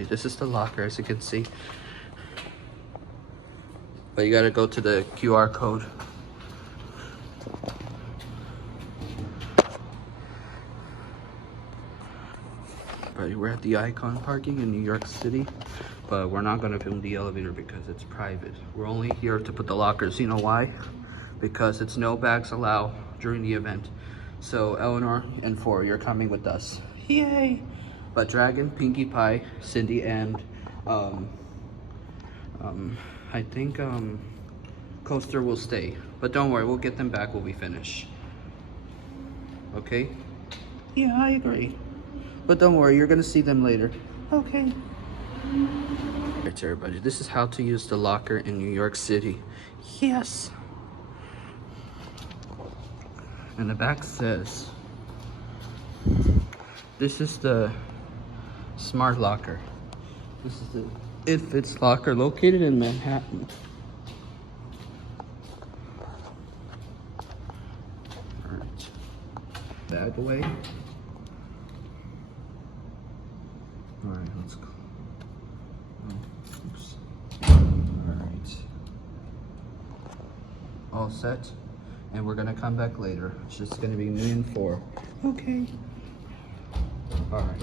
everybody. This is the locker, as you can see. But you gotta go to the QR code. But we're at the Icon parking in New York City. But we're not gonna film the elevator because it's private. We're only here to put the lockers. You know why? Because it's no bags allowed during the event. So Elinor and 4, you're coming with us. Yay! But Dragon, Pinkie Pie, Cindy, and I think Coaster will stay. But don't worry, we'll get them back when we finish. Okay? Yeah, I agree. But don't worry, you're gonna see them later. Okay. Alright everybody, this is how to use the locker in New York City. Yes! And the back says, this is the smart locker. This is the ItFits locker located in Manhattan. Alright. Bag away. Alright, let's go. Oh, oops. Alright. All set. And we're gonna come back later. It's just gonna be me and 4. Okay. Alright.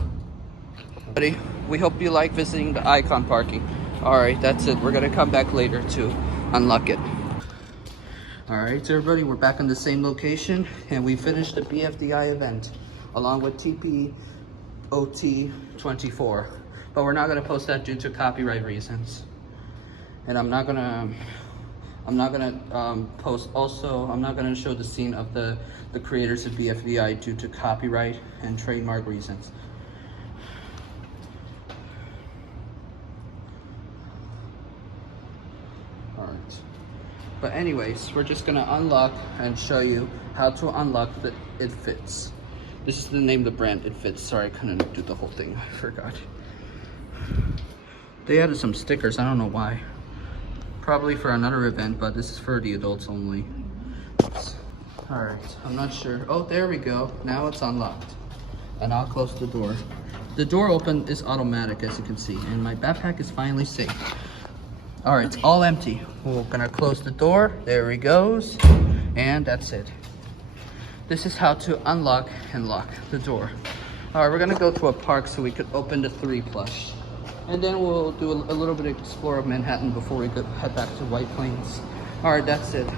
Buddy, we hope you like visiting the Icon parking. Alright, that's it. We're gonna come back later to unlock it. Alright, everybody, we're back in the same location and we finished the BFDI event along with TPOT 24. But we're not gonna post that due to copyright reasons. And I'm not gonna post also, I'm not gonna show the scene of the creators of BFDI due to copyright and trademark reasons. Alright. But anyways, we're just gonna unlock and show you how to unlock the ItFits. This is the name of the brand, ItFits. Sorry, I couldn't do the whole thing, I forgot. They added some stickers, I don't know why. Probably for another event, but this is for the adults only. Alright, I'm not sure. Oh, there we go. Now it's unlocked. And I'll close the door. The door open is automatic, as you can see, and my backpack is finally safe. Alright, it's all empty. We're gonna close the door. There he goes. And that's it. This is how to unlock and lock the door. Alright, we're gonna go to a park so we could open the 3 plush. And then we'll do a little bit of explore of Manhattan before we head back to White Plains. Alright, that's it.